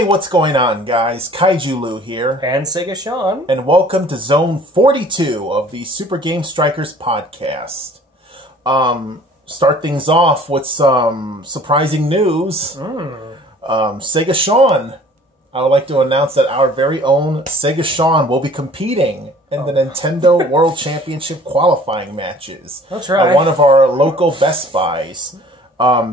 Hey, what's going on, guys? Kaiju Lou here. And Sega Sean. And welcome to Zone 42 of the Super Game Strikers podcast. Start things off with some surprising news. Sega Sean. I would like to announce that our very own Sega Sean will be competing in the Nintendo World Championship qualifying matches. That's right. At one of our local Best Buys.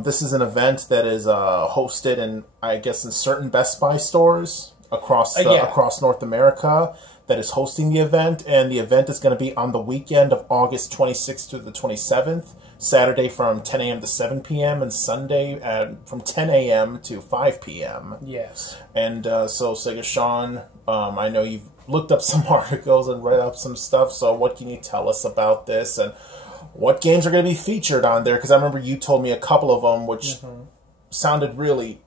This is an event that is hosted in, I guess, in certain Best Buy stores across across North America that is hosting the event, and the event is going to be on the weekend of August 26th to the 27th, Saturday from 10 a.m. to 7 p.m., and Sunday from 10 a.m. to 5 p.m. Yes. And so, Sega Sean, I know you've looked up some articles and read up some stuff, so what can you tell us about this, and what games are going to be featured on there? Because I remember you told me a couple of them, which sounded really,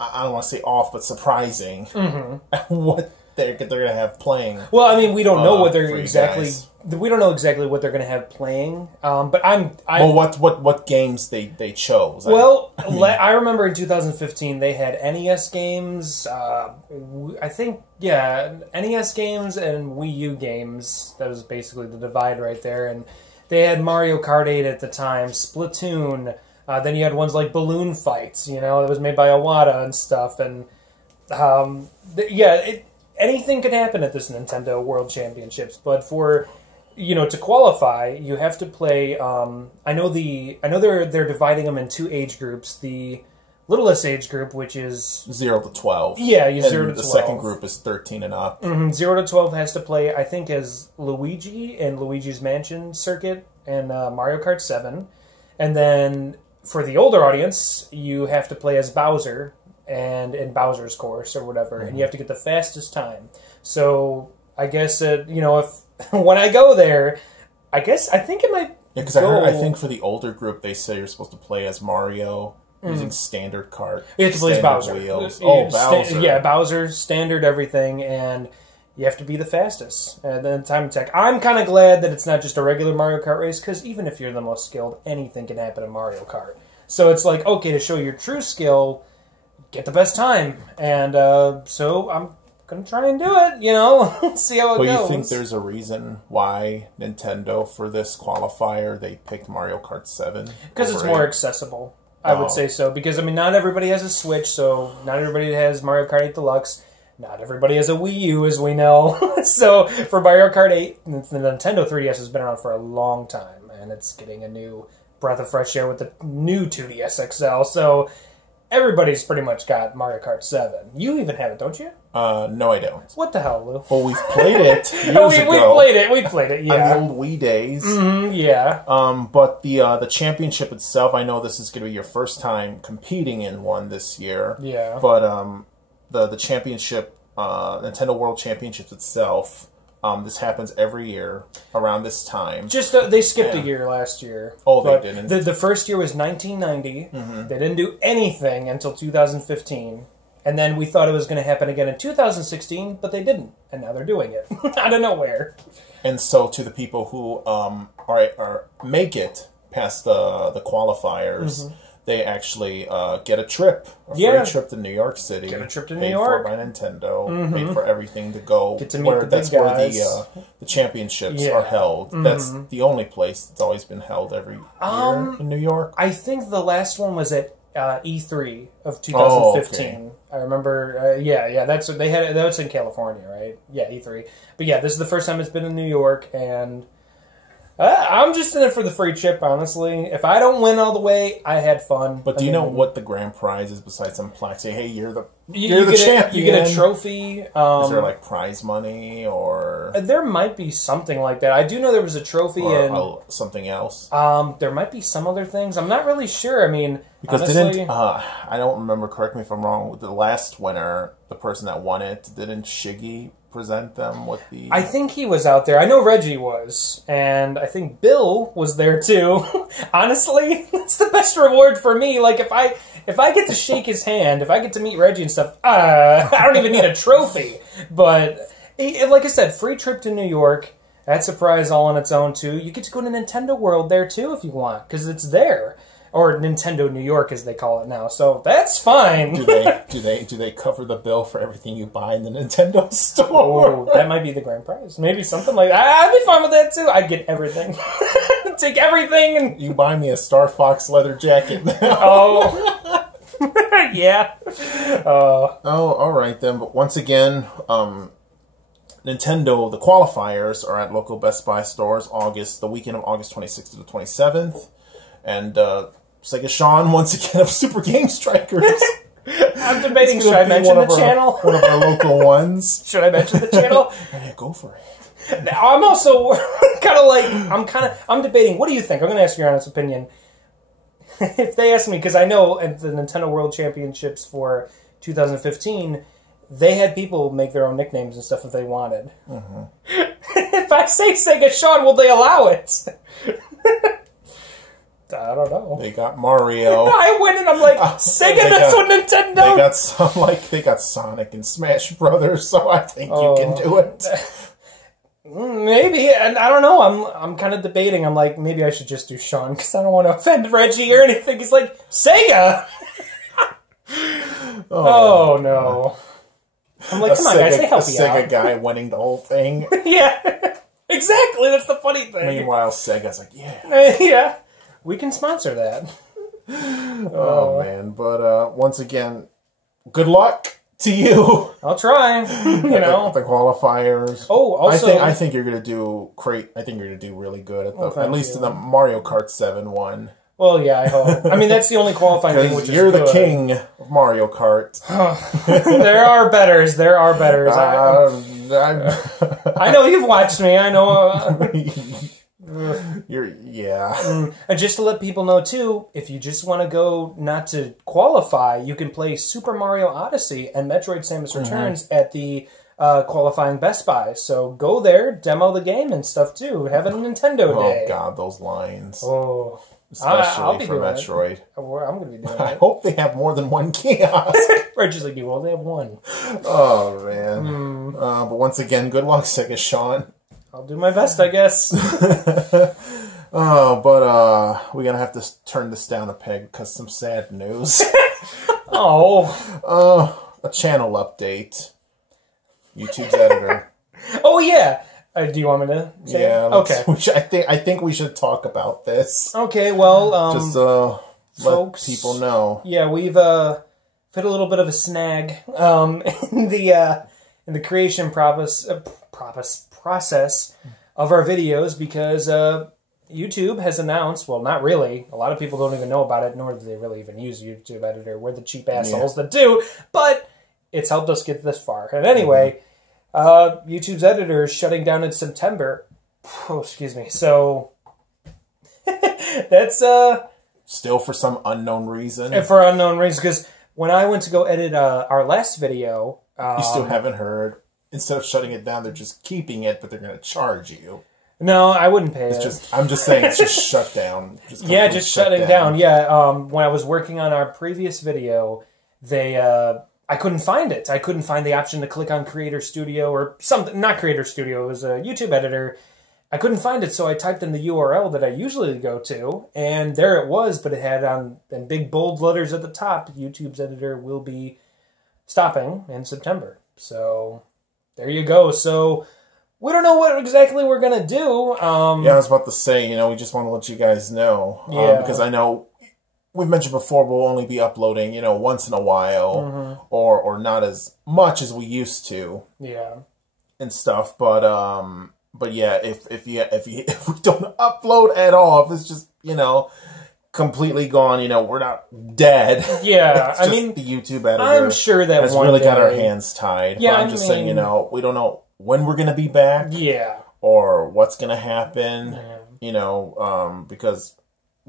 I don't want to say off, but surprising. What they're going to have playing. Well, I mean, we don't know what they're exactly. We don't know exactly what they're going to have playing. But well, what games they chose? Well, I remember in 2015 they had NES games. I think NES games and Wii U games. That was basically the divide right there, and they had Mario Kart 8 at the time, Splatoon. Then you had ones like Balloon Fights, that was made by Iwata and stuff. And anything could happen at this Nintendo World Championships. But for to qualify, you have to play. I know they're dividing them in two age groups. The littlest age group, which is 0 to 12. Yeah, 0 to 12. The second group is 13 and up. 0 to 12 has to play, I think, as Luigi in Luigi's Mansion Circuit and Mario Kart 7. And then for the older audience, you have to play as Bowser and in Bowser's Course or whatever, and you have to get the fastest time. So I guess if when I go there, I think it might. Yeah, because I think for the older group, they say you're supposed to play as Mario. Using standard cart. You have to play as Bowser. Wheels. Bowser. Bowser, standard everything, and you have to be the fastest. And then time attack. I'm kind of glad that it's not just a regular Mario Kart race, because even if you're the most skilled, anything can happen in Mario Kart. So it's like, okay, to show your true skill, get the best time. And so I'm going to try and do it, see how it goes. Well, you think there's a reason why Nintendo, for this qualifier, they picked Mario Kart 7? Because it's more accessible. I would say so, because, not everybody has a Switch, so not everybody has Mario Kart 8 Deluxe. Not everybody has a Wii U, as we know. So, for Mario Kart 8, the Nintendo 3DS has been around for a long time, and it's getting a new breath of fresh air with the new 2DS XL, so everybody's pretty much got Mario Kart 7. You even have it, don't you? No, I don't. What the hell, Lou? Well, we've played it years ago. We played it, yeah. On the old Wii days. Yeah. But the championship itself, I know this is going to be your first time competing in one this year. Yeah. But the championship, Nintendo World Championships itself, this happens every year around this time. Just they skipped a year last year. Oh, they didn't? The first year was 1990. They didn't do anything until 2015. And then we thought it was going to happen again in 2016, but they didn't. And now they're doing it out of nowhere. And so to the people who make it past the qualifiers, they actually get a trip. Free trip to New York City. Get a trip to New York. Paid for by Nintendo. Paid for everything to go. Get to meet that's where the championships are held. That's the only place that's always been held every year in New York. I think the last one was at E3 of 2015. Okay. I remember, that's what they had. That was in California, right? Yeah, E3. But yeah, this is the first time it's been in New York, and I'm just in it for the free trip, honestly. If I don't win all the way, I had fun. But do you know what the grand prize is besides some plaque? Say, hey, you're the champion. You get a trophy. Is there prize money or? There might be something like that. I do know there was a trophy and something else. There might be some other things. I'm not really sure. Because honestly, I don't remember. Correct me if I'm wrong. The last winner, the person that won it, didn't Shiggy present them with the... I think he was out there. I know Reggie was, and I think Bill was there too. Honestly, that's the best reward for me. If I get to shake his hand, if I get to meet Reggie and stuff, I don't even need a trophy. But like I said, free trip to New York. That's a prize all on its own too. You get to go to Nintendo World there too if you want, because it's there. or Nintendo New York as they call it now. So that's fine. Do they cover the bill for everything you buy in the Nintendo store? Oh, that might be the grand prize. Maybe something like that. I'd be fine with that too. I'd get everything. Take everything and you buy me a Star Fox leather jacket now. Oh. Yeah. Oh, all right then. But once again, Nintendo, the qualifiers are at local Best Buy stores the weekend of August 26th to the 27th. And Sega Sean, once again, of Super Game Strikers. I'm debating, should I mention the channel? One of our local ones. Should I mention the channel? Yeah, go for it. I'm also I'm debating, what do you think? I'm going to ask your honest opinion. If they ask me, because I know at the Nintendo World Championships for 2015, they had people make their own nicknames and stuff if they wanted. Mm-hmm. If I say Sega Sean, will they allow it? I don't know. They got Mario. I win and I'm like, Sega, that's what Nintendo. They got Sonic and Smash Brothers, so I think you can do it. Maybe, and I don't know. I'm kind of debating. I'm like, maybe I should just do Sean because I don't want to offend Reggie or anything. He's like, Sega. Oh no. I'm like, come on, guys, they help you out. Sega guy winning the whole thing. Yeah, exactly. That's the funny thing. Meanwhile, Sega's like, yeah. Yeah, we can sponsor that. Oh man, but once again, good luck to you. I'll try. You know, the qualifiers. Oh, also, I think you're gonna do great. I think you're gonna do really good at least in the Mario Kart 7 one. Well, yeah, I hope. I mean, that's the only qualifying thing, which is you're the king of Mario Kart. There are betters. There are betters. I know you've watched me. I know. And just to let people know too, if you just want to go not to qualify, you can play Super Mario Odyssey and Metroid: Samus Returns at the qualifying Best Buy. So go there, demo the game and stuff too. Have a Nintendo Day. Oh God, those lines. Oh. Especially for Metroid. I'm going to be doing it. I hope they have more than one kiosk. Reggie's like, you only have one. Oh, man. But once again, good luck, Sega Sean. I'll do my best, I guess. But we're going to have to turn this down a peg because some sad news. A channel update. YouTube's editor. Oh, yeah. Do you want me to say it? Okay. I think we should talk about this. Okay, well, just folks, let people know. Yeah, we've hit a little bit of a snag in the creation process of our videos because YouTube has announced. Well, not really. A lot of people don't even know about it, nor do they really even use YouTube Editor. We're the cheap assholes that do, but it's helped us get this far. And anyway. YouTube's editor is shutting down in September. Oh, excuse me. So that's still for some unknown reason. For unknown reasons, because when I went to go edit our last video, you still haven't heard. Instead of shutting it down, they're just keeping it, but they're going to charge you. No, I wouldn't pay it. I'm just saying it's just shut down. Just shutting down. Yeah. When I was working on our previous video, I couldn't find it. I couldn't find the option to click on Creator Studio or something. Not Creator Studio. It was a YouTube editor. I couldn't find it, so I typed in the URL that I usually go to, and there it was, but it had in big bold letters at the top, YouTube's editor will be stopping in September. So there you go. So we don't know what exactly we're going to do. Yeah, I was about to say, we just want to let you guys know. Because I know we've mentioned before we'll only be uploading, once in a while, or not as much as we used to, and stuff. But yeah, if we don't upload at all, if it's just completely gone, we're not dead. Yeah, I mean, the YouTube editor. I'm sure that has really got our hands tied. Yeah, but I'm just saying, we don't know when we're gonna be back. Yeah, or what's gonna happen. Because.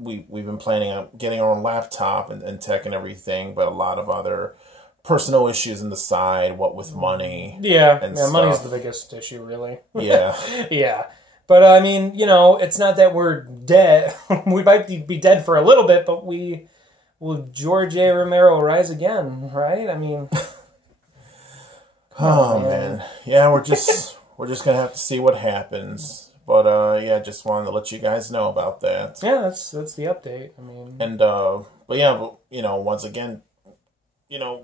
We've been planning on getting our own laptop and tech and everything, but a lot of other personal issues on the side, what with money. Money's the biggest issue, really. Yeah. Yeah. But, I mean, it's not that we're dead. We might be dead for a little bit, but will George A. Romero rise again, right? I mean... man. Yeah, we're just going to have to see what happens. But yeah, just wanted to let you guys know about that. Yeah, that's the update. I mean, and but yeah, once again,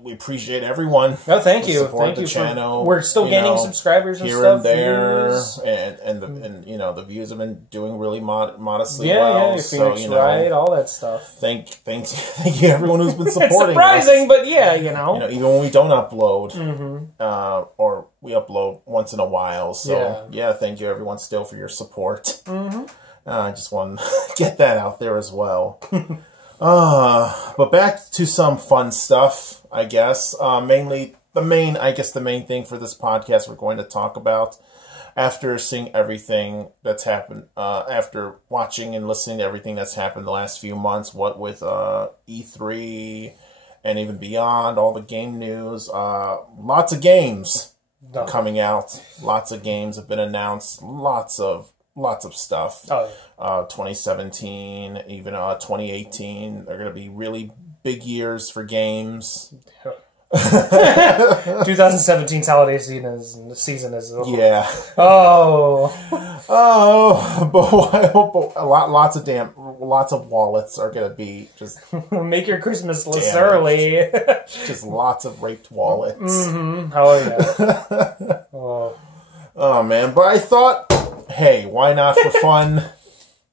we appreciate everyone. No, thank you. Support thank the you channel. We're still gaining subscribers and here stuff. And there, views. and the views have been doing really modestly well. Yeah, Phoenix Wright, all that stuff. Thank you everyone who's been supporting. It's surprising, us. But yeah, even when we don't upload, mm-hmm. Or we upload once in a while. So yeah, thank you everyone still for your support. Mm-hmm. I just want to get that out there as well. But back to some fun stuff, I guess. Mainly, the main thing for this podcast we're going to talk about, after seeing everything that's happened, after watching and listening to everything that's happened the last few months, what with E3 and even beyond, all the game news, lots of games coming out. Lots of games have been announced. Lots of stuff. Oh, yeah. 2017, even 2018, they're going to be really big years for games. 2017's holiday season is yeah. But lots of wallets are going to be just make your Christmas list early. Just lots of raped wallets. Mm-hmm. Oh yeah. Oh man, but I thought, hey, why not for fun?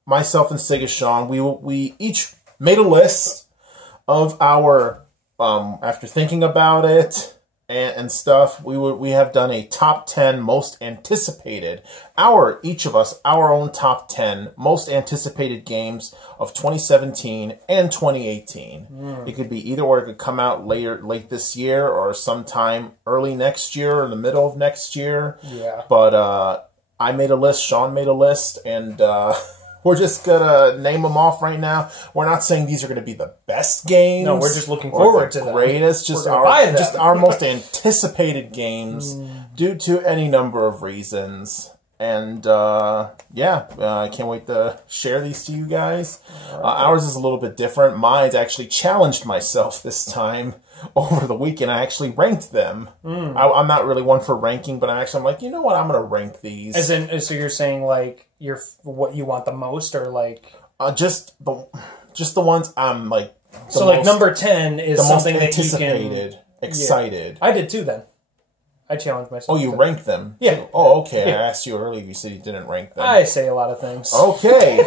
Myself and Sigashong, we each made a list of our, after thinking about it and stuff, we have done a top 10 most anticipated, each of us, our own top 10 most anticipated games of 2017 and 2018. It could be either or. It could come out late this year or sometime early next year or the middle of next year. Yeah. But I made a list, Sean made a list, and we're just gonna name them off right now. We're not saying these are gonna be the best games. No, we're just looking forward to them. Greatest, just our most anticipated games due to any number of reasons. And I can't wait to share these to you guys. Ours is a little bit different. Mine's actually challenged myself this time. Over the weekend, I actually ranked them. I'm not really one for ranking, but I'm like, you know what? I'm going to rank these. So you're saying like what you want the most, or like just the ones I'm like. So like number 10 is something that you can excited. Yeah. I did too. Then I challenged myself. Oh, you ranked them? Yeah. Oh, okay. Yeah. I asked you earlier. You said you didn't rank them. I say a lot of things. Okay.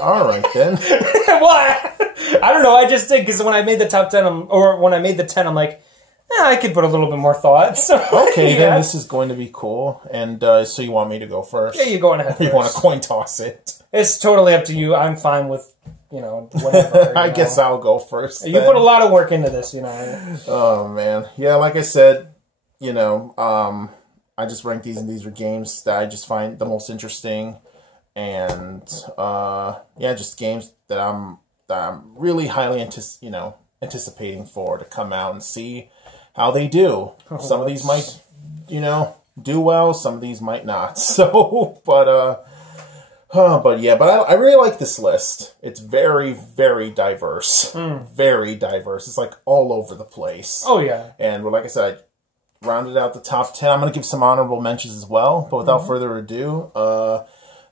All right, then. What? I don't know. I just did, because when I made the top 10, when I made the 10, I'm like, I could put a little bit more thought. So, okay, then this is going to be cool. And so you want me to go first? Yeah, you're going ahead first. You want to coin toss it? It's totally up to you. I'm fine with, whatever. I guess I'll go first. You put a lot of work into this, Oh, man. Yeah, like I said, I just ranked these, and these are games that I just find the most interesting. And just games that I'm really highly anticipating for to come out and see how they do. Some of these might, do well. Some of these might not. So, but I really like this list. It's very, very diverse. Very diverse. It's like all over the place. Oh yeah. And like I said, I rounded out the top 10. I'm going to give some honorable mentions as well. But without further ado,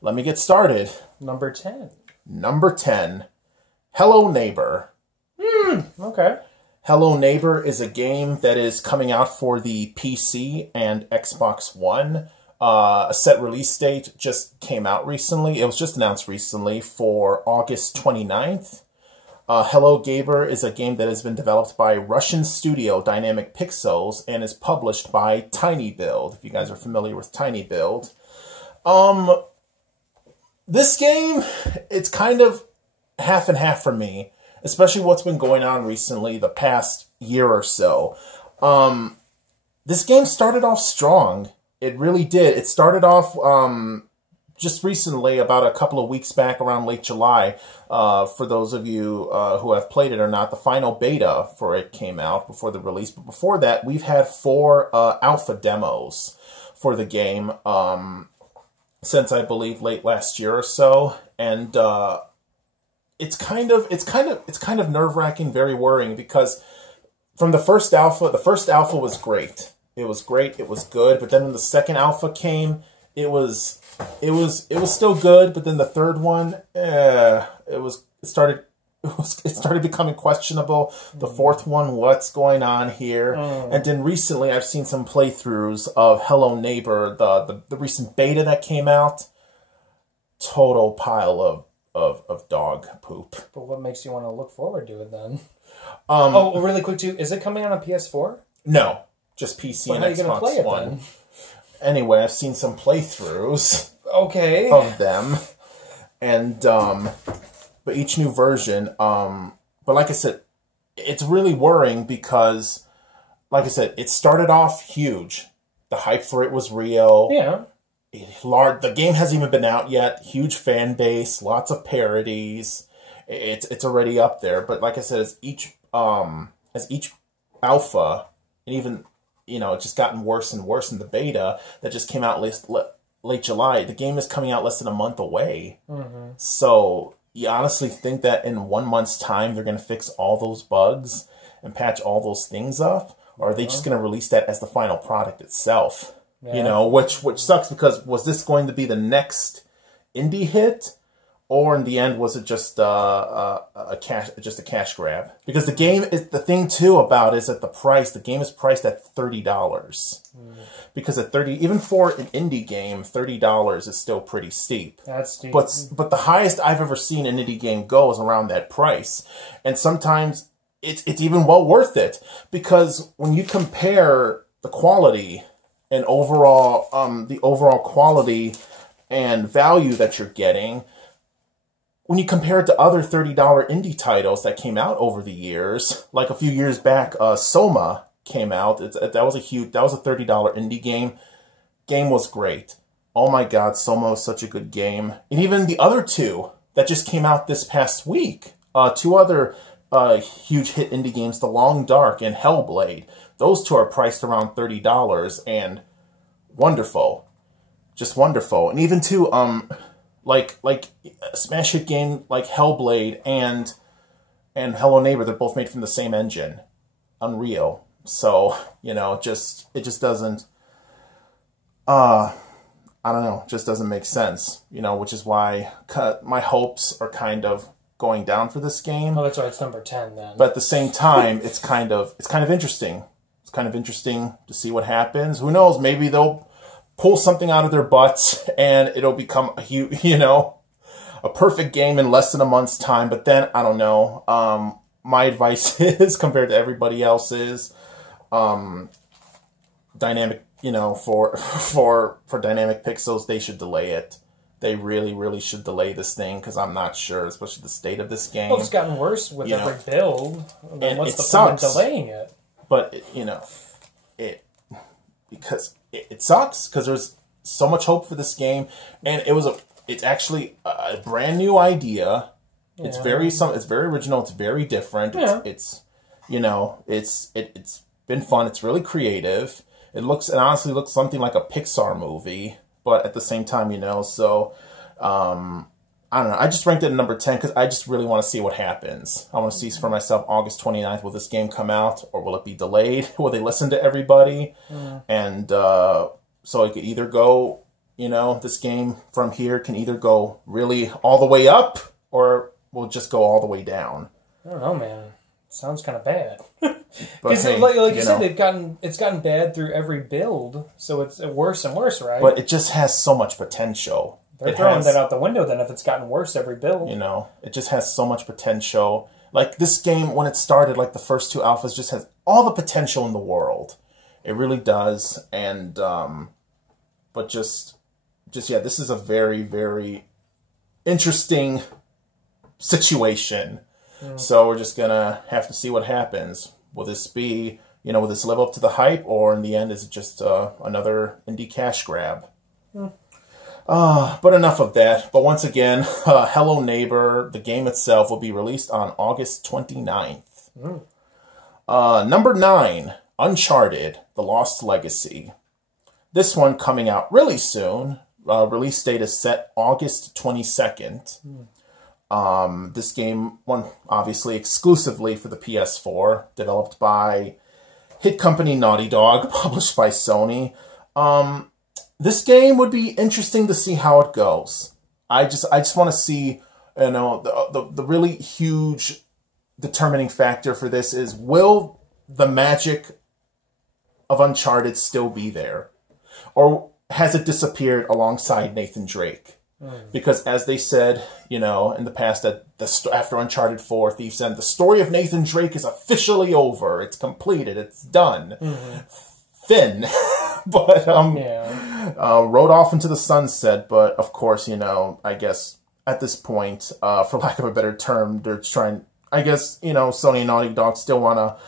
let me get started. Number 10. Number 10. Hello Neighbor. Okay. Hello Neighbor is a game that is coming out for the PC and Xbox One. A set release date just came out recently. It was just announced recently for August 29th. Hello Neighbor is a game that has been developed by Russian studio Dynamic Pixels and is published by Tiny Build. If you guys are familiar with Tiny Build. This game, it's kind of half and half for me, especially what's been going on recently, the past year or so. This game started off strong. It really did. It started off just recently, about a couple of weeks back, around late July. For those of you who have played it or not, the final beta for it came out before the release. But before that, we've had 4 alpha demos for the game. Since I believe late last year or so, and it's kind of nerve-wracking, very worrying, because from the first alpha was great. It was great. It was good. But then when the second alpha came, it was still good. But then the third one, it started becoming questionable. The fourth one, what's going on here? And then recently, I've seen some playthroughs of Hello Neighbor, the recent beta that came out. Total pile of dog poop. But what makes you want to look forward to it then? Really quick too, is it coming on a PS4? No, just PC and Xbox play it One. Then? Anyway, I've seen some playthroughs. Okay. Of them, and but each new version. But like I said, it's really worrying because, like I said, it started off huge. The hype for it was real. Yeah. The game hasn't even been out yet. Huge fan base, lots of parodies. It's already up there. But like I said, as each alpha, and even it's just gotten worse and worse in the beta that just came out late July. The game is coming out less than a month away. Mm-hmm. So you honestly think that in 1 month's time they're going to fix all those bugs and patch all those things up, or are they just going to release that as the final product itself? Yeah. Which sucks, because was this going to be the next indie hit, or in the end was it just a cash grab? Because the game is, the thing too about it is that the game is priced at $30. Because at even for an indie game, $30 is still pretty steep. That's steep. But the highest I've ever seen an indie game go is around that price, and sometimes it's even well worth it, because when you compare the quality and the overall quality and value that you're getting, when you compare it to other $30 indie titles that came out over the years, like a few years back, Soma came out. That was a $30 indie game. Game was great. Oh my God, Soma was such a good game. And even the other two that just came out this past week, two other huge hit indie games, The Long Dark and Hellblade. Those two are priced around $30 and wonderful. Just wonderful. And even too, like a smash hit game like Hellblade and Hello Neighbor, they're both made from the same engine, Unreal. So, it just doesn't, I don't know, just doesn't make sense, which is why my hopes are kind of going down for this game. Oh, that's why it's number 10 then. But at the same time, it's kind of interesting. It's kind of interesting to see what happens. Who knows? Maybe they'll pull something out of their butts and it'll become a perfect game in less than a month's time. But then I don't know. My advice is, compared to everybody else's, dynamic, for dynamic pixels, they should delay it. They really, really should delay this thing, because I'm not sure, especially the state of this game. Well, it's gotten worse with every build. Then what's the point of delaying it? But it sucks, because there's so much hope for this game, and it's actually a brand new idea. Yeah. It's very original. It's very different. Yeah. It's been fun. It's really creative. It honestly looks something like a Pixar movie, but at the same time, so I don't know. I just ranked it at number 10 because I just really want to see what happens. I want to see for myself, August 29th, will this game come out, or will it be delayed? Will they listen to everybody? Yeah. And so it could either go, this game from here can either go really all the way up, or will just go all the way down. I don't know, man. Sounds kind of bad. Because, like you said, it's gotten bad through every build, so it's worse and worse, right? But it just has so much potential. They're throwing that out the window then if it's gotten worse every build. It just has so much potential. Like, this game, when it started, like the first two alphas, just has all the potential in the world. It really does. And, but just yeah, this is a very, very interesting situation. Mm. So we're just gonna have to see what happens. Will this be, will this live up to the hype, or in the end, is it just another indie cash grab? Mm. But enough of that. But once again, Hello Neighbor, the game itself, will be released on August 29th. Mm. Number 9, Uncharted, The Lost Legacy. This one coming out really soon. Release date is set August 22nd. Mm. This game, obviously exclusively for the PS4, developed by hit company Naughty Dog, published by Sony. This game would be interesting to see how it goes. I just want to see, you know, the really huge determining factor for this is, will the magic of Uncharted still be there? Or has it disappeared alongside Nathan Drake? Because as they said, you know, in the past, that after Uncharted 4, Thief's End, the story of Nathan Drake is officially over. It's completed. It's done. Finn. But, rode off into the sunset. But, of course, you know, I guess at this point, for lack of a better term, they're trying, I guess, you know, Sony and Naughty Dog still want to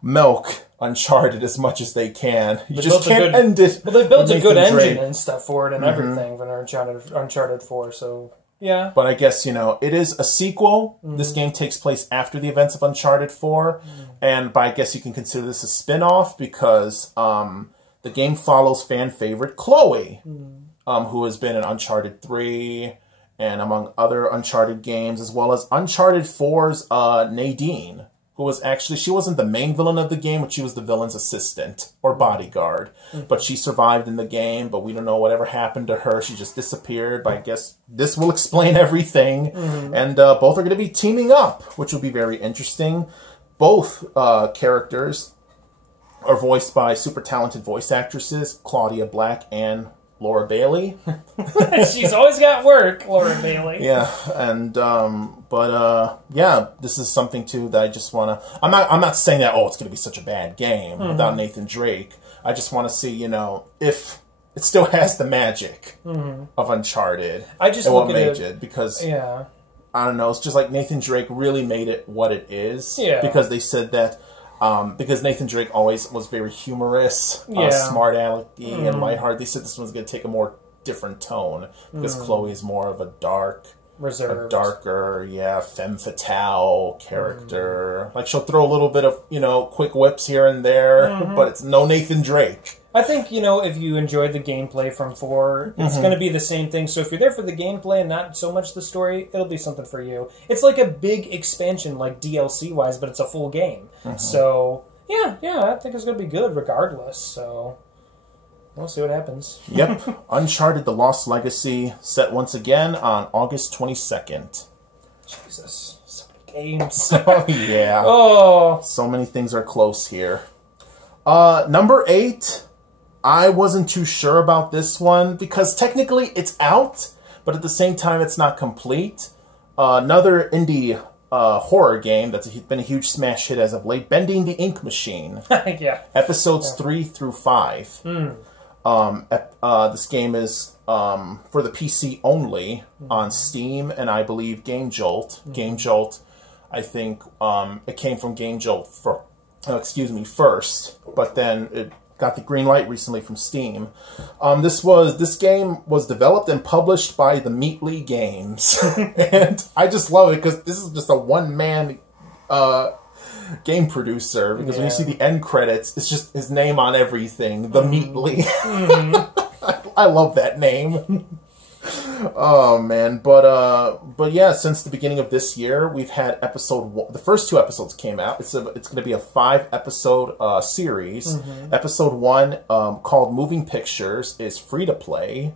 milk Uncharted as much as they can. You just can't end it. Well, they built a good engine and stuff for it and everything for Uncharted 4, so yeah. But I guess, you know, it is a sequel. This game takes place after the events of Uncharted 4, and I guess you can consider this a spin-off because the game follows fan favorite Chloe, who has been in Uncharted 3 and among other Uncharted games, as well as Uncharted 4's Nadine, who was actually, she wasn't the main villain of the game, but she was the villain's assistant or bodyguard. But she survived in the game, but we don't know whatever happened to her. She just disappeared, but I guess this will explain everything. And both are going to be teaming up, which will be very interesting. Both characters are voiced by super talented voice actresses, Claudia Black and Laura Bailey. She's always got work, Laura Bailey. Yeah, and yeah, this is something too that I just want to. I'm not saying that it's going to be such a bad game without Nathan Drake. I just want to see, you know, if it still has the magic of Uncharted. I just look at it because I don't know. It's just like Nathan Drake really made it what it is. Yeah, because they said that. Because Nathan Drake always was very humorous, smart alecky, and lighthearted. They said this one's going to take a more different tone because Chloe is more of a reserved, darker, femme fatale character. Like she'll throw a little bit of, you know, quick whips here and there, but it's no Nathan Drake. I think, you know, if you enjoyed the gameplay from 4, it's going to be the same thing. So if you're there for the gameplay and not so much the story, it'll be something for you. It's like a big expansion, like DLC-wise, but it's a full game. So, yeah, I think it's going to be good regardless. So, we'll see what happens. Yep. Uncharted: The Lost Legacy, set once again on August 22nd. Jesus. So many games. Oh, yeah. Oh. So many things are close here. Number 8... I wasn't too sure about this one because technically it's out, but at the same time it's not complete. Another indie horror game that's been a huge smash hit as of late, Bending the Ink Machine. Episodes 3 through 5. This game is for the PC only on Steam and I believe Game Jolt. Game Jolt, I think it came from Game Jolt first, but then it got the green light recently from Steam. This game was developed and published by the Meatly Games, and I just love it because this is just a one-man game producer. Because when you see the end credits, it's just his name on everything. The Meatly. I love that name. Oh man, but yeah, since the beginning of this year, we've had episode 1. The first 2 episodes came out. It's going to be a 5-episode series. Episode 1, called Moving Pictures, is free to play,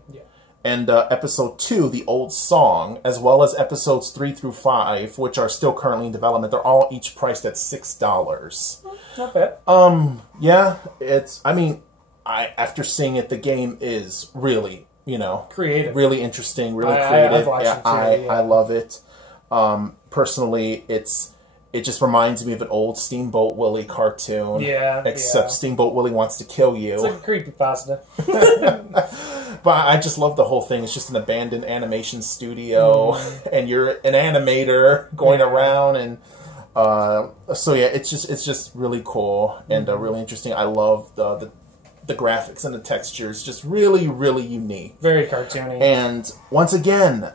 and episode 2, The Old Song, as well as episodes 3 through 5, which are still currently in development. They're all each priced at $6. Not bad. Yeah, it's. I mean, after seeing it, the game is really, you know, creative, really interesting, really creative. I love it. Personally, it just reminds me of an old Steamboat Willie cartoon. Except Steamboat Willie wants to kill you. It's like a creepypasta. But I just love the whole thing. It's just an abandoned animation studio, and you're an animator going around, and so yeah, it's just really cool and really interesting. I love the graphics and the textures, just really, really unique. Very cartoony. And once again,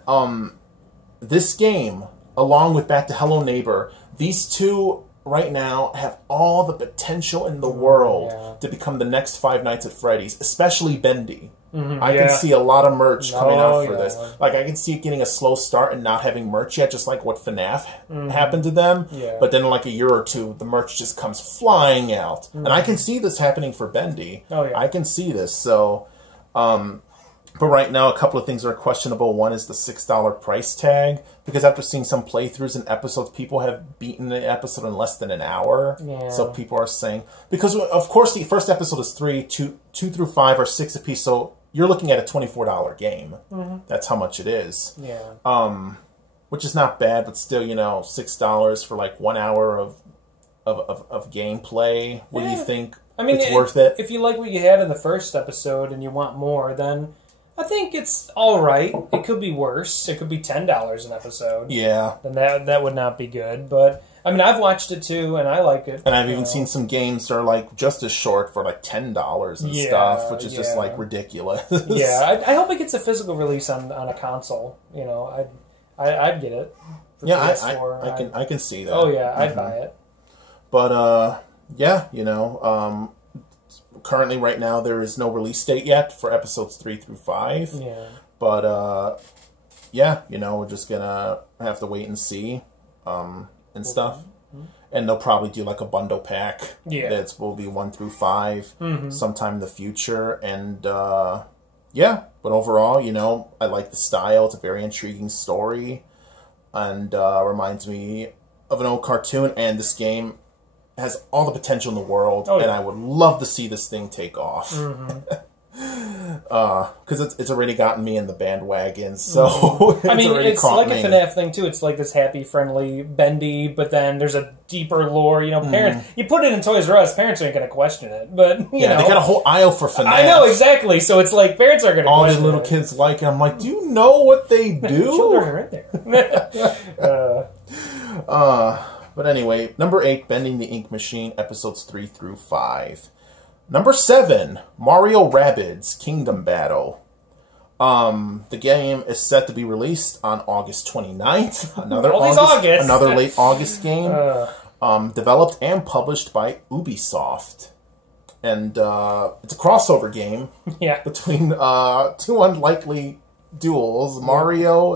this game, along with Back to Hello Neighbor, these two right now have all the potential in the world to become the next Five Nights at Freddy's, especially Bendy. I can see a lot of merch coming out for this. Like, I can see it getting a slow start and not having merch yet, just like what FNAF happened to them. Yeah. But then in like a year or two, the merch just comes flying out. And I can see this happening for Bendy. Oh, yeah. I can see this. So, but right now, a couple of things are questionable. One is the $6 price tag, because after seeing some playthroughs and episodes, people have beaten the episode in less than an hour. Yeah. So people are saying, because of course the first episode is 3, 2 through 5 are 6 apiece, so you're looking at a $24 game. That's how much it is. Yeah. Which is not bad, but still, you know, $6 for like 1 hour of gameplay. What do you think? I mean, it's worth it? If you like what you had in the first episode and you want more, then I think it's all right. It could be worse. It could be $10 an episode. Yeah. And that would not be good. But, I mean, I've watched it too, and I like it. And I've even seen some games that are like just as short for like $10 and stuff, which is just like ridiculous. Yeah, I hope it gets a physical release on a console. You know, I'd get it. Yeah, I can see that. Oh, yeah, I'd buy it. But, yeah, you know, currently right now there is no release date yet for episodes 3 through 5. Yeah. But, yeah, you know, we're just gonna have to wait and see, and stuff. And they'll probably do like a bundle pack. Yeah. That will be 1 through 5 sometime in the future. And, yeah, but overall, you know, I like the style. It's a very intriguing story. And, reminds me of an old cartoon. And this game has all the potential in the world, and I would love to see this thing take off. Because it's already gotten me in the bandwagon, so I mean, it's like a FNAF thing too. It's like this happy, friendly, bendy, but then there's a deeper lore. You know, parents, you put it in Toys R Us, parents aren't going to question it, but you know, they got a whole aisle for FNAF. I know exactly. So it's like parents are going to question all the little kids like it. I'm like, do you know what they do? Children are in there. But anyway, number 8, Bending the Ink Machine, episodes 3 through 5. Number 7, Mario Rabbids Kingdom Battle. The game is set to be released on August 29th. Another late August game. Developed and published by Ubisoft. And it's a crossover game between two unlikely duels,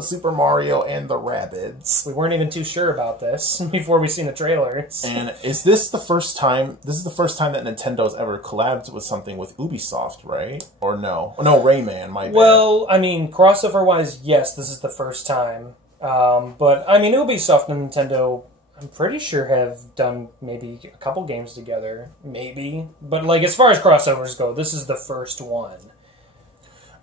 Super Mario, and the Rabbids. We weren't even too sure about this before we seen the trailers. And is this the first time? This is the first time that Nintendo's ever collabed with something with Ubisoft, right? Or no? No, Rayman. My bad. Well, I mean, crossover-wise, yes, this is the first time. But I mean, Ubisoft and Nintendo, I'm pretty sure have done maybe a couple games together, maybe. But like, as far as crossovers go, this is the first one.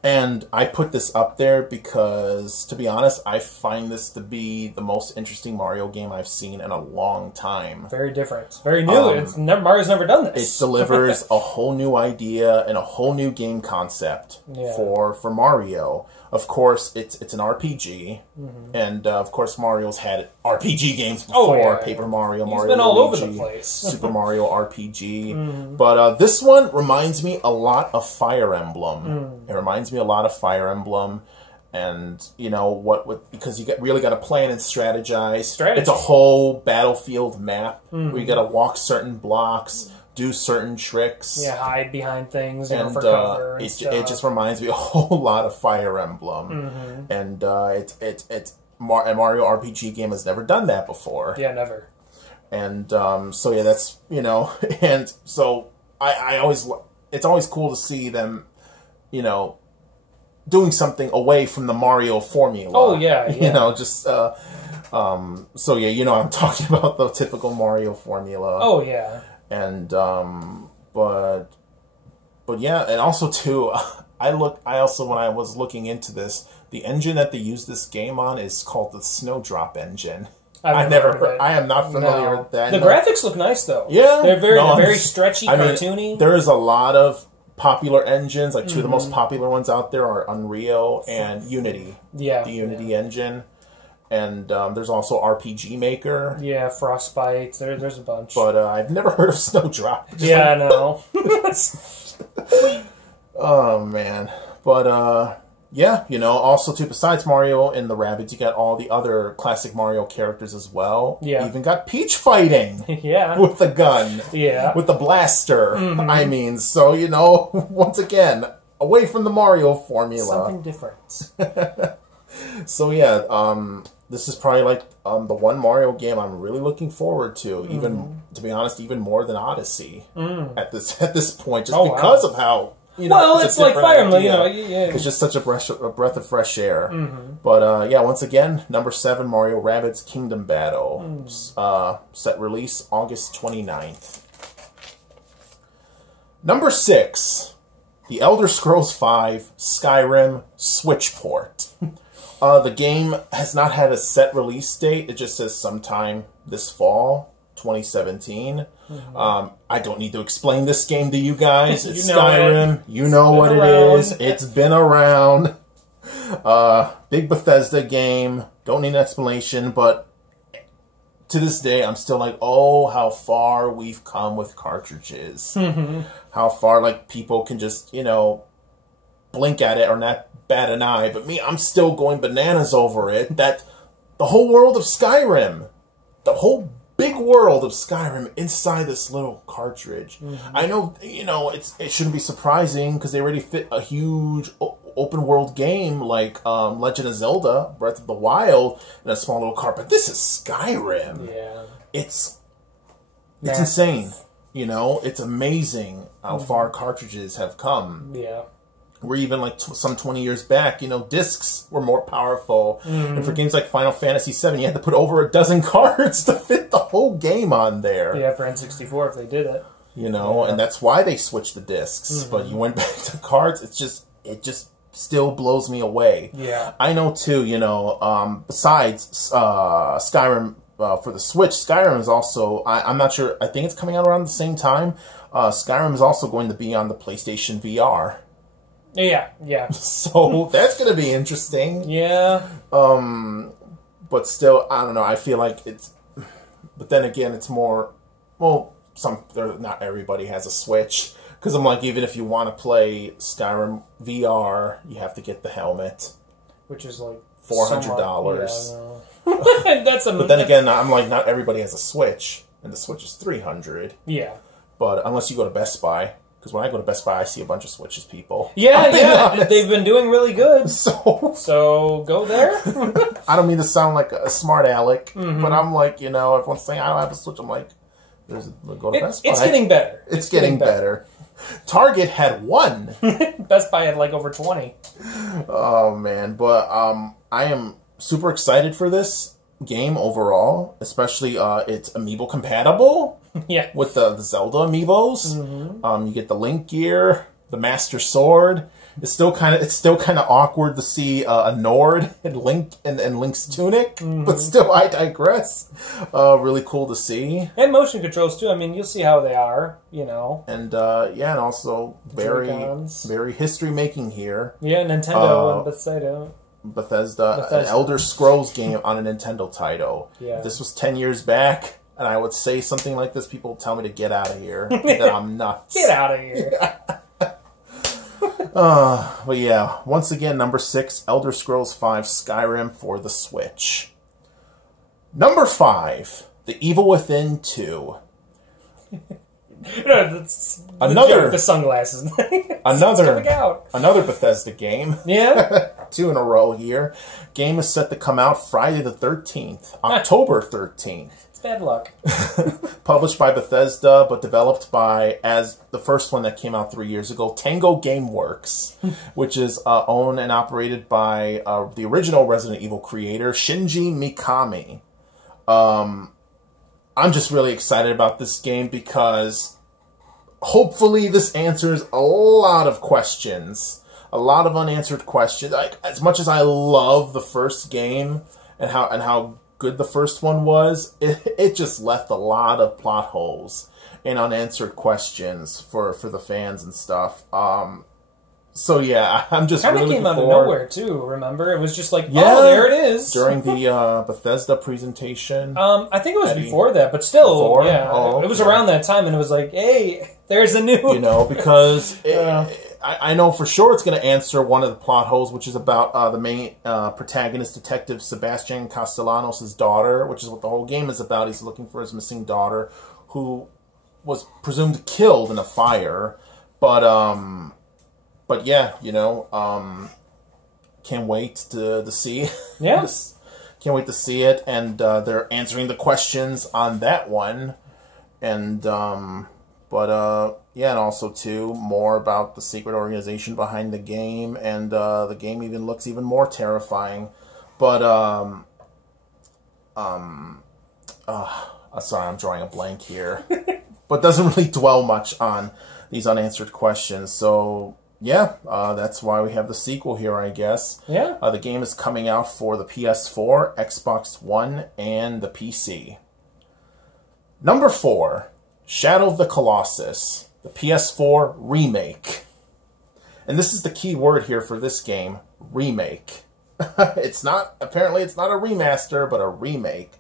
And I put this up there because, to be honest, I find this to be the most interesting Mario game I've seen in a long time. Very different. Very new. Mario's never done this. It delivers a whole new idea and a whole new game concept for Mario. Of course, it's an RPG, and of course, Mario's had RPG games before. Paper Mario, Mario been all Luigi, over the place. Super Mario RPG. But this one reminds me a lot of Fire Emblem. It reminds me a lot of Fire Emblem, and you know because you really got to plan and strategize. It's a whole battlefield map where you got to walk certain blocks, do certain tricks. Yeah, hide behind things, and for cover and stuff. It just reminds me a whole lot of Fire Emblem. And a Mario RPG game has never done that before. Yeah, never. And so yeah, that's, you know, and so I always, it's always cool to see them, you know, doing something away from the Mario formula. Oh yeah, yeah. You know, just so yeah, you know, I'm talking about the typical Mario formula. Oh yeah. And but yeah, and also too, I also when I was looking into this, the engine that they use this game on is called the Snowdrop engine. I am not familiar with that. The graphics look nice though. Yeah, they're very stretchy, cartoony. Mean, there is a lot of popular engines. Like two of the most popular ones out there are Unreal and Unity. Yeah, the Unity engine. And there's also RPG Maker. Yeah, Frostbite. There's a bunch. But I've never heard of Snowdrop. Yeah, no. Oh, man. But, yeah, you know, also, too, besides Mario and the Rabbids, you got all the other classic Mario characters as well. Yeah. You even got Peach fighting. Yeah. With the gun. Yeah. With the blaster. I mean, so, you know, once again, away from the Mario formula. Something different. So yeah, this is probably like the one Mario game I'm really looking forward to. Even to be honest, even more than Odyssey at this point, just because of how it's like Fire Emblem. It's just such a breath of fresh air. But yeah, once again, number 7, Mario Rabbids Kingdom Battle, set release August 29th. Number 6, The Elder Scrolls V Skyrim Switch port. The game has not had a set release date. It just says sometime this fall, 2017. I don't need to explain this game to you guys. It's Skyrim. You know what it is. It's been around. Big Bethesda game. Don't need an explanation, but to this day, I'm still like, oh, how far we've come with cartridges. How far, like, people can just, blink at it or not bat an eye. But me, I'm still going bananas over it. That the whole world of Skyrim, the whole big world of Skyrim inside this little cartridge. I know, it shouldn't be surprising because they already fit a huge open world game like Legend of Zelda, Breath of the Wild, in a small little cart. But this is Skyrim. Yeah. It's insane. It's amazing how far cartridges have come. Yeah. Where even like some 20 years back, discs were more powerful. And for games like Final Fantasy VII, you had to put over a dozen cards to fit the whole game on there. Yeah, for N64 if they did it. And that's why they switched the discs. But you went back to cards, it just still blows me away. Yeah. I know too, besides Skyrim for the Switch, Skyrim is also, I'm not sure, I think it's coming out around the same time. Skyrim is also going to be on the PlayStation VR. Yeah. So that's going to be interesting. Yeah. But still, I don't know. I feel like it's... But then again, it's more... Well, not everybody has a Switch. Because I'm like, even if you want to play Skyrim VR, you have to get the helmet. Which is like... $400. That's But then again, I'm like, not everybody has a Switch. And the Switch is $300. Yeah. But unless you go to Best Buy... Because when I go to Best Buy, I see a bunch of Switches people. Yeah. They've been doing really good. So go there. I don't mean to sound like a smart aleck, but I'm like, everyone's saying I don't have a Switch. I'm like, go to Best Buy. It's getting better. It's getting better. Target had 1. Best Buy had like over 20. Oh, man. But I am super excited for this game overall, especially it's amiibo compatible. Yeah, with the Zelda amiibos. You get the Link gear, the Master Sword. It's still kind of awkward to see a Nord and Link and Link's tunic, but still, I digress. Really cool to see. And motion controls too. I mean, you'll see how they are, And and also very history making here. Yeah, Nintendo and Bethesda, an Elder Scrolls game on a Nintendo title. Yeah. If this was 10 years back, and I would say something like this, people would tell me to get out of here. That I'm nuts. Get out of here. But yeah, once again, number 6, Elder Scrolls V Skyrim for the Switch. Number 5, The Evil Within 2. No, that's the sunglasses. Another Bethesda game. Yeah. 2 in a row here. Game is set to come out Friday the 13th, October 13th. It's bad luck. Published by Bethesda, but developed by, as the first one that came out 3 years ago, Tango Gameworks, which is owned and operated by the original Resident Evil creator, Shinji Mikami. I'm just really excited about this game because hopefully this answers a lot of questions. A lot of unanswered questions. Like, as much as I love the first game and how good the first one was, it just left a lot of plot holes and unanswered questions for the fans and stuff. So yeah, I'm just really looking forward. Kind of came out of nowhere too. Remember, it was just like, oh, there it is during the Bethesda presentation. I think it was before that, but still, yeah, it was around that time, and it was like, hey, there's a new. Because I know for sure it's going to answer one of the plot holes, which is about the main protagonist, Detective Sebastian Castellanos' daughter, which is what the whole game is about. He's looking for his missing daughter, who was presumed killed in a fire, but but yeah, you know, can't wait to see. Yeah. Can't wait to see it, and they're answering the questions on that one, and yeah, and also too more about the secret organization behind the game, and the game even looks even more terrifying. But sorry, I'm drawing a blank here, but doesn't really dwell much on these unanswered questions. So yeah, that's why we have the sequel here, I guess. Yeah. The game is coming out for the PS4, Xbox One, and the PC. Number 4, Shadow of the Colossus, the PS4 remake. And this is the key word here for this game, remake. Apparently it's not a remaster, but a remake.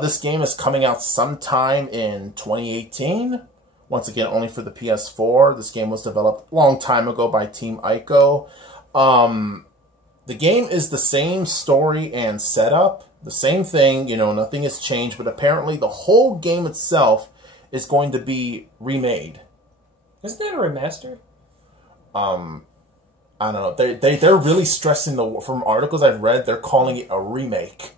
This game is coming out sometime in 2018. Once again, only for the PS4. This game was developed a long time ago by Team Ico. The game is the same story and setup. The same thing, you know, nothing has changed. But apparently the whole game itself is going to be remade. Isn't that a remaster? I don't know. They're really stressing from articles I've read, they're calling it a remake.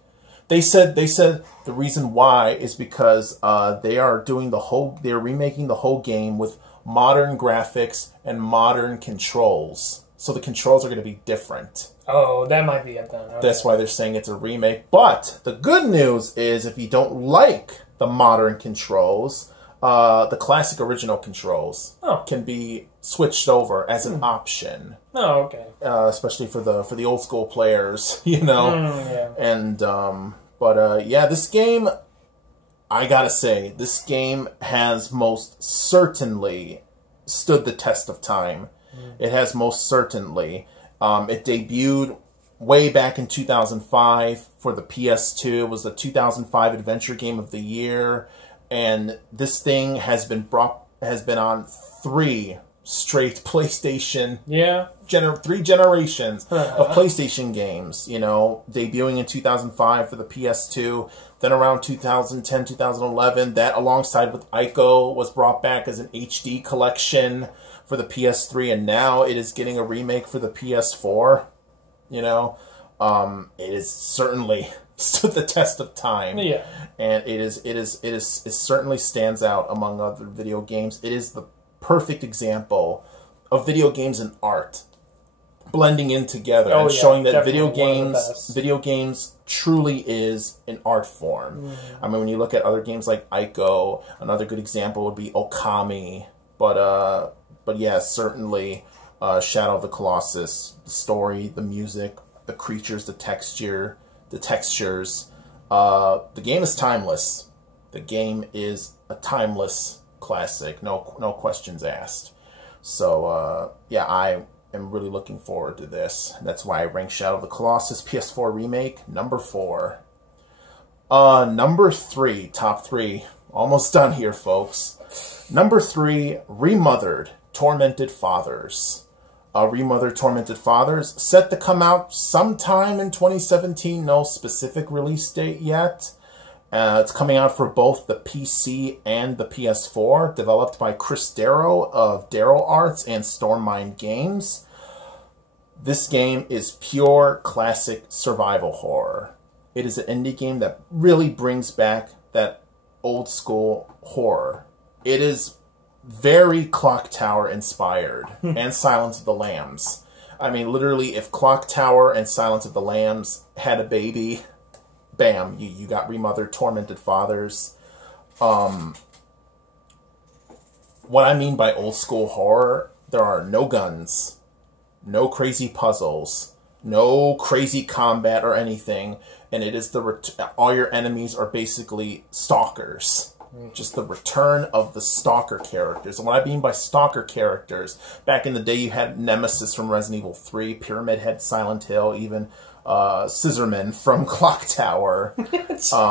They said the reason why is because they're remaking the whole game with modern graphics and modern controls. So the controls are going to be different. Oh, that might be it then. Okay. That's why they're saying it's a remake. But the good news is if you don't like the modern controls, the classic original controls can be switched over as an option. Oh, okay. Especially for the old school players, you know. Yeah. And yeah, this game, I gotta say, this game has most certainly stood the test of time. It has most certainly. It debuted way back in 2005 for the PS2. It was the 2005 Adventure Game of the Year. And this thing has been on 3 straight PlayStation, 3 generations of PlayStation games, you know, debuting in 2005 for the PS2, then around 2010, 2011, that alongside with Ico was brought back as an HD collection for the PS3, and now it is getting a remake for the PS4, you know. It is certainly stood the test of time. Yeah. And it certainly stands out among other video games. It is the perfect example of video games and art blending in together and showing that video games truly is an art form. I mean, when you look at other games like Ico, another good example would be Okami. But yeah, certainly Shadow of the Colossus, the story, the music, the creatures, the textures. The game is timeless. The game is a timeless classic. No questions asked. So yeah, I am really looking forward to this. That's why I rank Shadow of the Colossus PS4 remake number 4. Number 3, top 3. Almost done here, folks. Number 3, Remothered Tormented Fathers. Remothered Tormented Fathers, set to come out sometime in 2017. No specific release date yet. It's coming out for both the PC and the PS4. Developed by Chris Darrow of Darrow Arts and Stormmind Games. This game is pure classic survival horror. It is an indie game that really brings back that old school horror. It is very Clock Tower inspired and Silence of the Lambs. I mean, literally, if Clock Tower and Silence of the Lambs had a baby, bam, you got Remothered Tormented Fathers. What I mean by old school horror, there are no guns, no crazy puzzles, no crazy combat or anything, and it is all your enemies are basically stalkers. Just the return of the stalker characters. And what I mean by stalker characters, back in the day you had Nemesis from Resident Evil 3, Pyramid Head, Silent Hill, even Scissorman from Clock Tower. So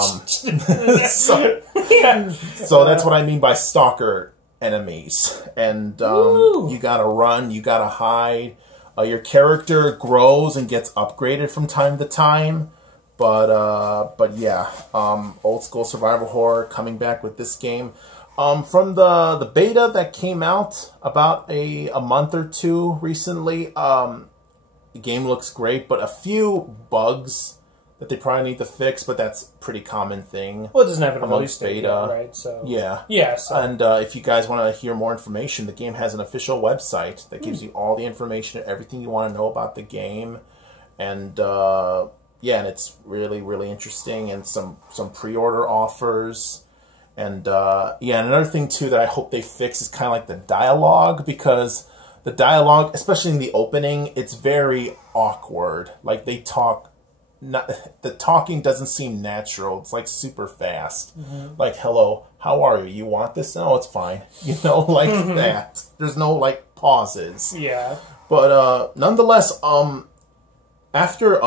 that's what I mean by stalker enemies. And you gotta run, you gotta hide. Your character grows and gets upgraded from time to time. But yeah, old school survival horror coming back with this game. From the beta that came out about a month or two recently, the game looks great, but a few bugs that they probably need to fix, but that's a pretty common thing. Well, it doesn't have a release date yet, right? So yeah. So. And if you guys want to hear more information, the game has an official website that gives you all the information and everything you want to know about the game. And and it's really, really interesting, and some pre-order offers. And and another thing too that I hope they fix is kind of like the dialogue, because the dialogue, especially in the opening, it's very awkward. Like they talk, the talking doesn't seem natural. It's like super fast. Like, hello, how are you? You want this? No, it's fine. You know, like that. There's no like pauses. Yeah. But nonetheless, after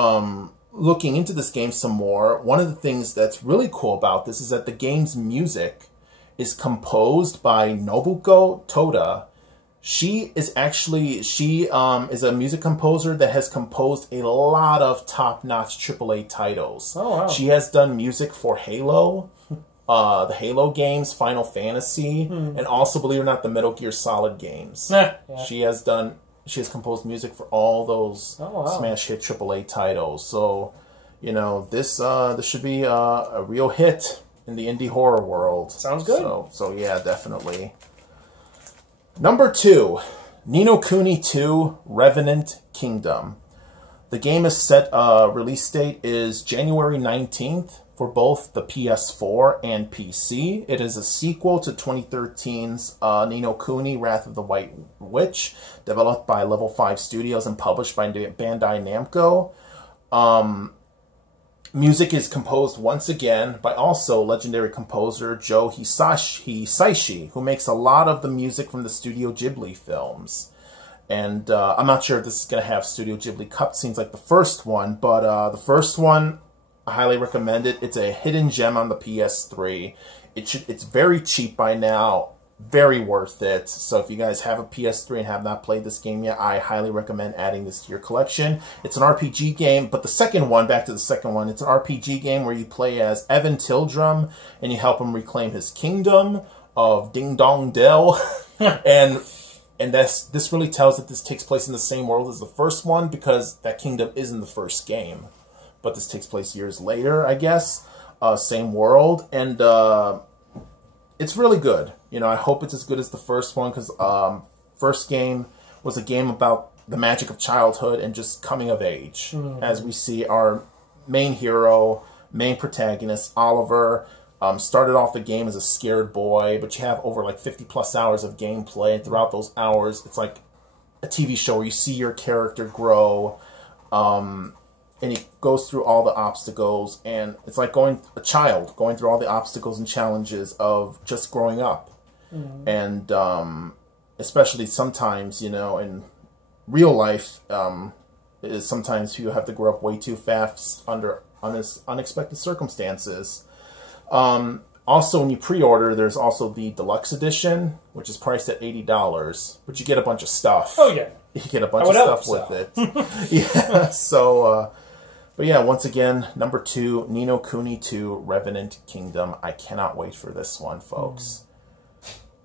looking into this game some more, one of the things that's really cool about this is that the game's music is composed by Nobuko Toda. She is a music composer that has composed a lot of top-notch AAA titles. Oh, wow. She has done music for Halo, the Halo games, Final Fantasy, and also, believe it or not, the Metal Gear Solid games. She has composed music for all those smash hit AAA titles. So, you know, this should be a real hit in the indie horror world. Sounds good. So yeah, definitely. Number 2, Ni no Kuni 2: Revenant Kingdom. The game is set, release date is January 19th for both the PS4 and PC. It is a sequel to 2013's Ni no Kuni: Wrath of the White Witch, developed by Level 5 Studios and published by Bandai Namco. Music is composed once again by also legendary composer Joe Hisaishi, who makes a lot of the music from the Studio Ghibli films. And I'm not sure if this is going to have Studio Ghibli cutscenes like the first one, but the first one, I highly recommend it. It's a hidden gem on the PS3. It's very cheap by now. Very worth it. So if you guys have a PS3 and have not played this game yet, I highly recommend adding this to your collection. It's an RPG game, but the second one, back to the second one, it's an RPG game where you play as Evan Tildrum and you help him reclaim his kingdom of Ding Dong Dell. and this really tells that this takes place in the same world as the first one, because that kingdom is in the first game. But this takes place years later, I guess. Same world. And it's really good. You know, I hope it's as good as the first one, because first game was a game about the magic of childhood and just coming of age. As we see our main hero, main protagonist, Oliver, started off the game as a scared boy, but you have over like 50 plus hours of gameplay, and throughout those hours, it's like a TV show where you see your character grow, and he goes through all the obstacles, and it's like a child going through all the obstacles and challenges of just growing up. And especially sometimes, you know, in real life, sometimes you have to grow up way too fast under unexpected circumstances. Also, when you pre-order, there's also the deluxe edition, which is priced at $80, but you get a bunch of stuff. Oh yeah, you get a bunch of stuff with it. Yeah. So, but yeah, once again, number 2, Ni no Kuni 2: Revenant Kingdom. I cannot wait for this one, folks.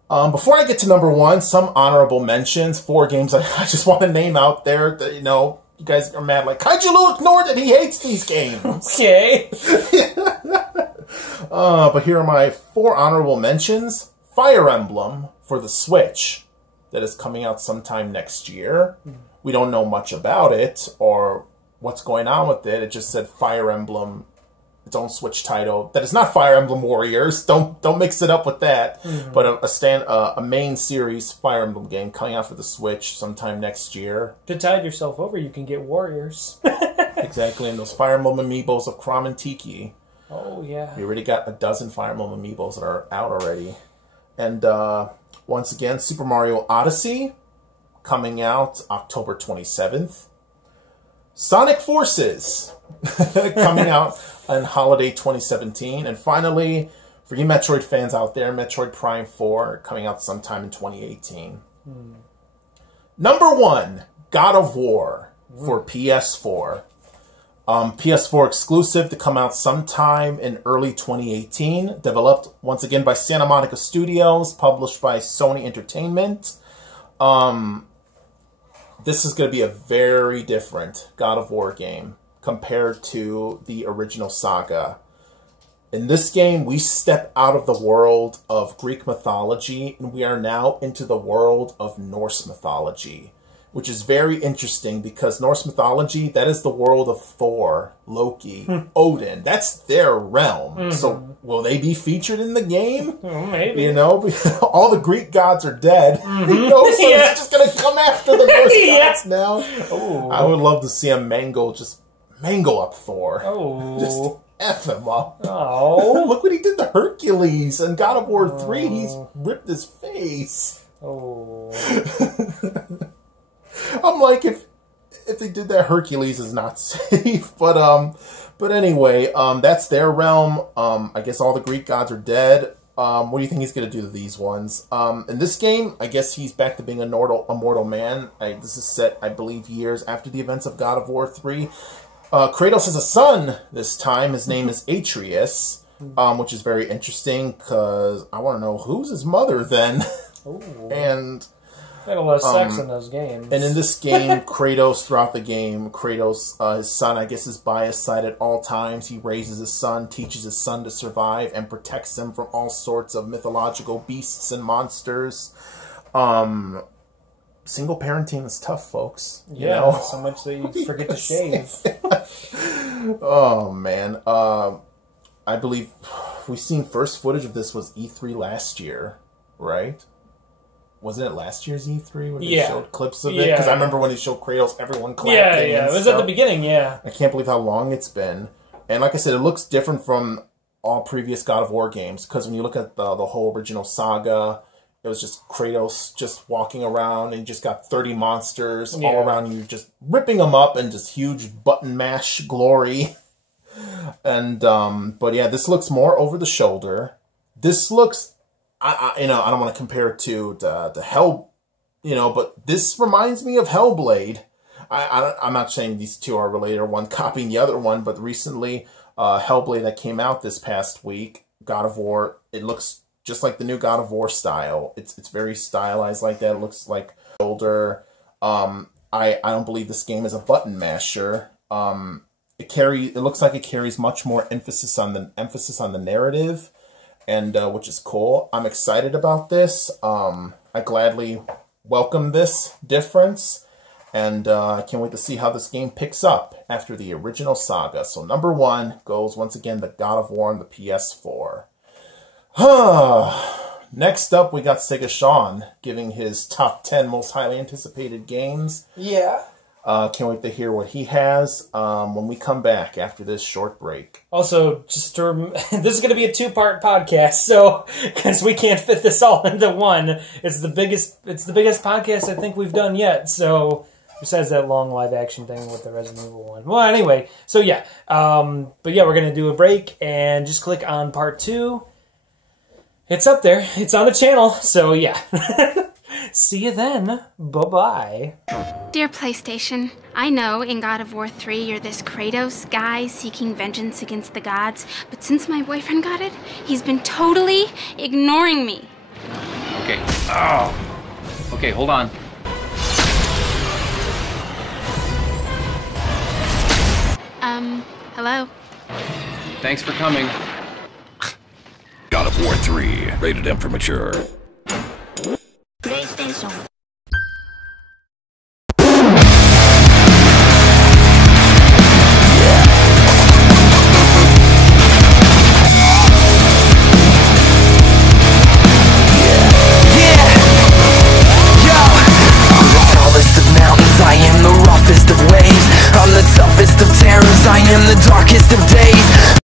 Before I get to number 1, some honorable mentions. 4 games I just want to name out there that, you know, you guys are mad like, Kaiju ignored it, he hates these games. Okay. But here are my 4 honorable mentions. Fire Emblem for the Switch, that is coming out sometime next year. We don't know much about it or what's going on with it. It just said Fire Emblem, its own Switch title. That is not Fire Emblem Warriors. Don't mix it up with that. But a main series Fire Emblem game coming out for the Switch sometime next year. To tide yourself over, you can get Warriors. Exactly, and those Fire Emblem amiibos of Chrom and Tiki. Oh yeah. We already got a dozen Fire Emblem amiibos that are out already. And once again, Super Mario Odyssey coming out October 27th. Sonic Forces coming out on holiday 2017. And finally, for you Metroid fans out there, Metroid Prime 4 coming out sometime in 2018. Number 1, God of War for PS4. PS4 exclusive to come out sometime in early 2018. Developed once again by Santa Monica Studios, published by Sony Entertainment. This is going to be a very different God of War game compared to the original saga. In this game, we step out of the world of Greek mythology, and we are now into the world of Norse mythology, which is very interesting because Norse mythology, that is the world of Thor, Loki, Odin. That's their realm. So will they be featured in the game? Maybe. You know, all the Greek gods are dead. You know, so it's just going to come after the Norse gods now. Ooh. I would love to see him mangle up Thor. Oh. Just F him up. Oh. Look what he did to Hercules. In God of War 3, he's ripped his face. Oh. I'm like, if they did that, Hercules is not safe. But anyway, that's their realm. I guess all the Greek gods are dead. What do you think he's going to do to these ones? In this game, I guess he's back to being a mortal man. This is set, I believe, years after the events of God of War 3. Kratos has a son this time. His name is Atreus, which is very interesting because I want to know who's his mother then. And they had a lot of sex in those games. And in this game, Kratos, throughout the game, his son, I guess, is by his side at all times. He raises his son, teaches his son to survive, and protects him from all sorts of mythological beasts and monsters. Single parenting is tough, folks. Yeah, you know? So much that you forget to shave. Oh, man. I believe we've seen first footage of this was E3 last year, right? Wasn't it last year's E3 when they showed clips of it? Because I remember when they showed Kratos, everyone clapped. Yeah. It was at the beginning, I can't believe how long it's been. And like I said, it looks different from all previous God of War games. Because when you look at the whole original saga, it was just Kratos just walking around and you just got 30 monsters all around you, just ripping them up and just huge button mash glory. And, but yeah, this looks more over the shoulder. This looks... I don't want to compare it to Hell, but this reminds me of Hellblade. I'm not saying these two are related or one copying the other one, but recently, Hellblade that came out this past week, God of War, it looks just like the new God of War style. It's very stylized like that. It looks like shoulder. I don't believe this game is a button masher. It looks like it carries much more emphasis on the narrative. And which is cool. I'm excited about this. I gladly welcome this difference. And I can't wait to see how this game picks up after the original saga. So number 1 goes, once again, the God of War on the PS4. Next up, we got Sega Sean giving his top 10 most highly anticipated games. Yeah. Can't wait to hear what he has when we come back after this short break. Also, this is going to be a 2-part podcast, so because we can't fit this all into one. It's the biggest podcast I think we've done yet. So besides that long live action thing with the Resident Evil one. Well, anyway, so yeah, but yeah, we're going to do a break and just click on part 2. It's up there. It's on the channel. So yeah. See you then. Bye-bye. Dear PlayStation, I know in God of War 3 you're this Kratos guy seeking vengeance against the gods, but since my boyfriend got it, he's been totally ignoring me. Okay. Oh. Okay, hold on. Hello? Thanks for coming. God of War 3, rated M for mature. PlayStation.